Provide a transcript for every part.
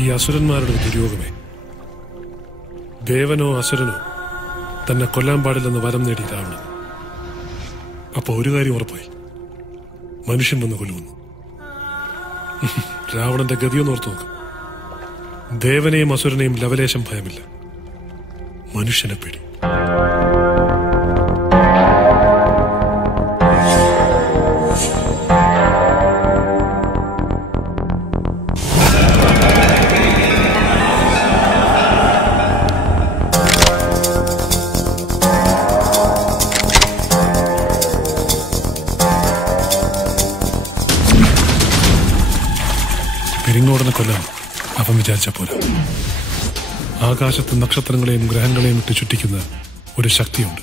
ഈ അസുരന്മാരുടെ ദുര്യോഗമേ. ദേവനോ അസുരനോ തന്നെ കൊല്ലാൻ പാടില്ലെന്ന് വരം നേടി രാവണൻ. അപ്പൊ ഒരു കാര്യം ഉറപ്പായി, മനുഷ്യൻ വന്ന് കൊല്ലുമെന്ന്. രാവണന്റെ ഗതിയൊന്ന് ഓർത്തു നോക്ക്. ദേവനെയും അസുരനെയും ലവലേശം ഭയമില്ല, മനുഷ്യനെ പേടി. പെരിങ്ങോടനെ കൊല്ലാൻ അവൻ വിചാരിച്ച പോലെ ആകാശത്ത് നക്ഷത്രങ്ങളെയും ഗ്രഹങ്ങളെയും ഇട്ട് ചുറ്റിക്കുന്ന ഒരു ശക്തിയുണ്ട്.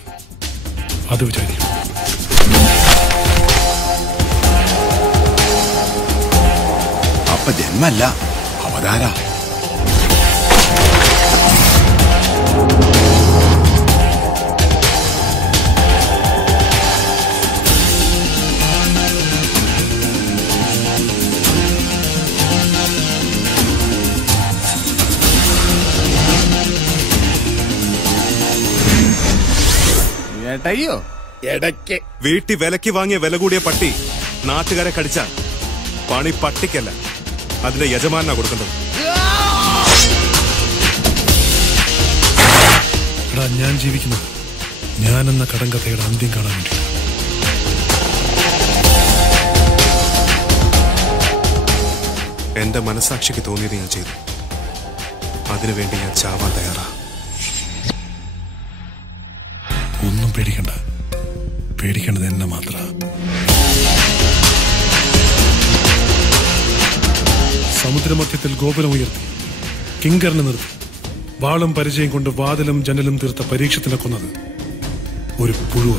അത് വിചാരിക്കും. അപ്പൊ ജന്മല്ല, അവതാര. ഇടയ്ക്ക് വീട്ടിൽ വിലക്ക് വാങ്ങിയ വില കൂടിയ പട്ടി നാട്ടുകാരെ കടിച്ചാൽ പണി പട്ടിക്കല്ല, അതിന്റെ യജമാനാ കൊടുക്കേണ്ടത്. ഞാൻ ജീവിക്കുന്നത് ഞാനെന്ന കടങ്കഥയുടെ അന്ത്യം കാണാൻ വേണ്ടി. എന്റെ മനസാക്ഷിക്ക് തോന്നിയത് ഞാൻ ചെയ്തു. അതിനുവേണ്ടി ഞാൻ ചാവാൻ തയ്യാറാ. ഒന്നും പേടിക്കണ്ട, പേടിക്കേണ്ടത് എന്നെ മാത്ര. സമുദ്രമധ്യത്തിൽ ഗോപുരം ഉയർത്തി കിങ്കറിനെ നിർത്തി വാളും പരിചയം കൊണ്ട് വാതിലും ജനലും തീർത്ത പരീക്ഷത്തിനെ കൊന്നത് ഒരു പുഴുവ.